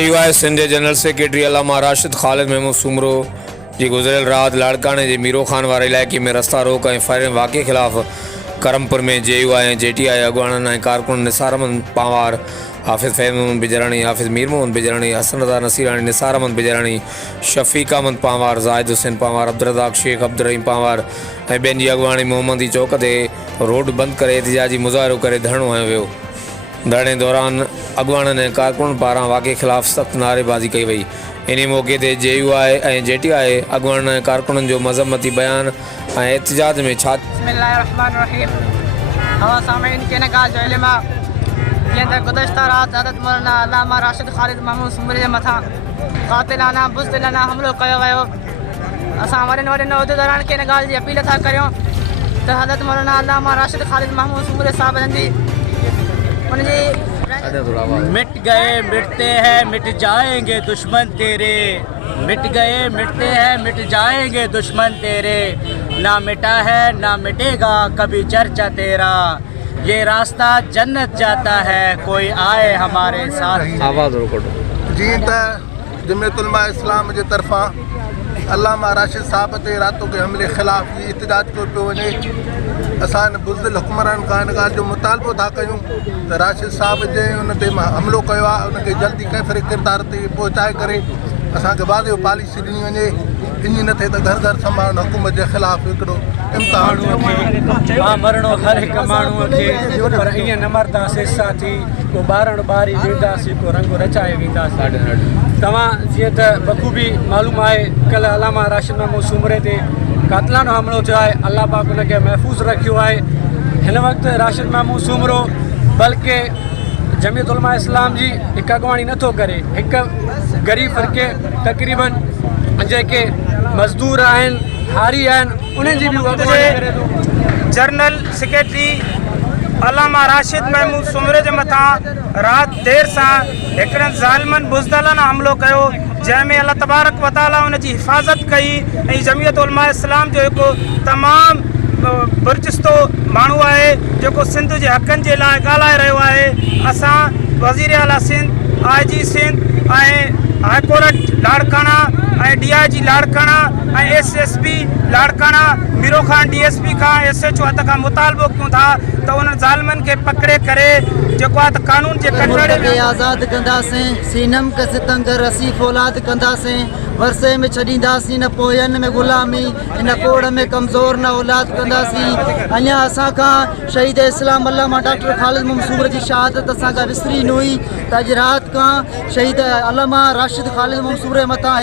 JUI सिंध जे general secretary अल्लामा राशिद ख़ालिद महमूद सूमरो जी गुज़िरियल रात लाड़काने जे मीरो खान वारे इलाइक़े में रस्ता रोक ऐं फायरिंग वाक़े ख़िलाफ़ करमपुर में JUI ऐं JTI अॻुवाणनि ऐं कारकुन निसार अहमद पांवार, हाफ़िज़ फैज़ मोहम्मद बिजराणी, हाफ़िज़ मीर मोहम्मद बिजराणी, हसन रज़ा नसीराणी, निसार अहमद बिजराणी, शफ़ीक अहमद पांवार, ज़ाहिद हुसैन पांवार, अब्दुर्रज़ाक शेख, अब्दुर्रहीम पांवार ऐं ॿियनि जी अॻुवाणी मोहम्मदी चौक ते रोड बंदि करे एहतिजाजी मुज़ाहिरो करे धरणो हयो वियो। धरणे दौरान अॻुवाणनि ऐं कारकुन पारां वाक़े ख़िलाफ़ सख़्त नारेबाज़ी कई वई। इन मौक़े ते JUI ऐं JTI अॻुवाणनि ऐं कारकुननि जो मज़म्मती बयान ऐं एहतिजाज में छा गुज़श्ता रात हज़रत मौलाना अल्लामा राशिद ख़ालिद महमूद सूमरे जे मथां क़ातिलाना बुज़दिलाना हमिलो कयो वियो। असां वॾनि वॾनि उहिदेदारनि खे इन ॻाल्हि जी अपील था करियूं त हज़रत मौलाना अल्लामा राशिद ख़ालिद महमूद सूमरे साहिब जी मिट गए मिटते हैं मिट जाएंगे दुश्मन तेरे, मिट गए मिटते हैं मिट जाएंगे दुश्मन तेरे, ना मिटा है ना मिटेगा कभी चर्चा तेरा, ये रास्ता जन्नत जाता है कोई आए हमारे साथ। आवाज़ रोको जी त जमीयत उलमा इस्लाम जे तरफ़ां अल्लामा राशिद साहब ते रातों के हमले ख़िलाफ़ ये एहतिजाज कयो पियो वञे। असां बुज़दिल हुक्मरान खां इन ॻाल्हि जो मुतालबो था कयूं त राशिद साहब जे उन ते हमिलो कयो आहे उनखे जल्दी कैफ़रे किरदार ते पहुचाए करे असांखे वाज़ियो पॉलिसी ॾिनी वञे। इन न थिए त घर घर संभालण हुकूमत जे ख़िलाफ़ हिकिड़ो इम्तिहान मरणो हर हिकु माण्हूअ खे, पर ईअं न मरदासीं साथी, को ॿारण ॿारी वेंदासीं, को रंग रचाए वेंदासीं। तव्हां जीअं त बख़ूबी मालूम आहे कल्ह अल्लामा राशिद महमूद सूमरे ते क़ातिलानो हमिलो थियो आहे। अल्लाह पाक उनखे महफ़ूज़ रखियो आहे। हिन वक़्तु राशिद महमूद सूमरो बल्कि जमीयत उलमा इस्लाम जी हिकु अॻुवाणी नथो करे, हिकु ग़रीब फ़िरक़े तक़रीबन जेके मज़दूर आहिनि, हारी आहिनि, उन्हनि जी बि अॻुवाणी करे थो। जनरल सेक्रेटरी अल्लामा राशिद महमूद सूमरे जे मथां राति देर सां हिकिड़नि ज़ालिमनि बुज़दिलनि हमिलो कयो, जंहिंमें अल्लाह तबारक व तआला उन जी हिफ़ाज़त कई ऐं जमीयत उलमा इस्लाम जो हिकु तमामु बरचिस्तो माण्हू आहे जेको सिंध जे हक़नि जे लाइ ॻाल्हाए रहियो आहे। असां वज़ीर आला सिंध, IG सिंध ऐं हाई कोर्ट लाड़काना ऐं DIG लाड़काना ऐं SSP लाड़काना मीरो खान DSP खां SHO हथ खां मुतालबो कयूं था त उन्हनि ज़ालिमनि खे पकड़े करे जेको आहे त कानून जे कटड़े में आज़ादु कंदासीं, सीनम के सितंग रसी फौलाद कंदासीं, वरसे में छॾींदासीं न पोयनि में ग़ुलामी, इन कोड़ में कमज़ोर न औलाद कंदासीं। अञा असां खां शहीद इस्लाम अल्लामा डॉक्टर ख़ालिद महमूद सूमरे जी शहादत असां खां विसरी न हुई त अॼु राति खां शहीद अल्लामा राशिद ख़ालिद महमूद सूमरे मथां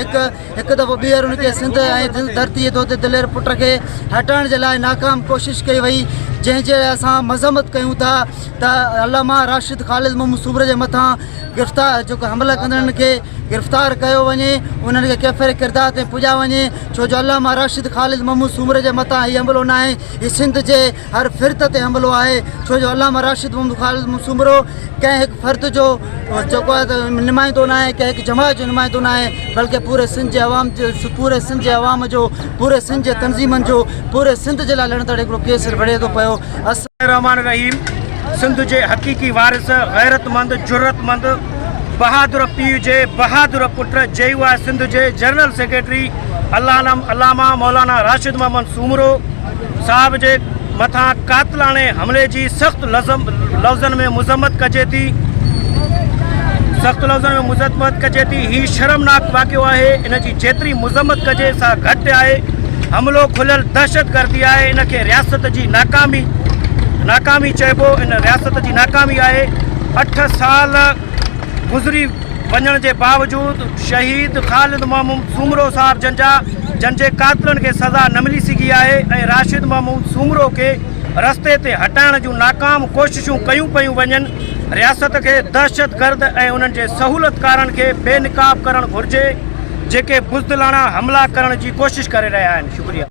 हिकु दफ़ो ॿीहर उनखे सिंध ऐं धरतीअ ते दिलेर पुट खे हटाइण जे लाइ नाकाम कोशिशि कई वई, जंहिंजे असां मज़म्मत कयूं था त अल्लामा राशिद ख़ालिद महमूद सूमरे जे मथां गिरफ़्तार जेको हमला कंदड़नि खे गिरफ़्तार कयो वञे, उन्हनि खे कैफ़रे किरदार ते पुॼा वञे, छो जो अल्लामा राशिद ख़ालिद महमूद सूमरे जे मथां हीउ हमिलो न आहे, हीउ सिंध जे हर फ़िरत ते हमिलो आहे। छो जो अल्लामा राशिद महमूद ख़ालिद महमूद सूमरो कंहिं हिकु फ़र्द जो जेको आहे त नुमाइंदो न आहे, कंहिं हिकु जमात जो नुमाइंदो न आहे, बल्कि पूरे सिंध जे अवाम जो, पूरे सिंध जे तंज़ीमनि जो, पूरे सिंध जे लाइ लड़ंदड़ हिकिड़ो केस बढ़े थो पियो। रहमान रहीम सिंध जे हक़ीक़ी वारिस, गैरतमंद, जुर्रतमंद, बहादुर पीउ जे बहादुर पुट JUI सिंध जे जनरल सेक्रेटरी अल्लामा मौलाना राशिद महमूद सूमरो साहब जे मथां क़ातिलाने हमले जी सख़्त लफ़्ज़नि में मुज़म्मत कजे थी, हीउ शर्मनाक वाक़ियो आहे। इन जी जेतिरी मुज़म्मत कजे सा घटि आहे। हमिलो खुलियल दहशतगर्दी आहे, इन खे रियासत जी नाकामी चइबो, इन रियासत जी नाकामी आहे। 8 साल गुज़री वञण जे बावजूदि शहीद ख़ालिद महमूद सूमरो साहब जंहिंजे क़ातिलनि खे सज़ा न मिली सघी आहे ऐं राशिद महमूद सूमरो खे रस्ते ते हटाइण जूं नाकाम कोशिशूं कयूं पियूं वञनि। रियासत खे दहशतगर्द ऐं उन्हनि जे सहूलतकारनि खे बेनकाब करणु घुरिजे जेके बुज़दिलाना हमला करण जी कोशिशि करे रहिया आहिनि। शुक्रिया।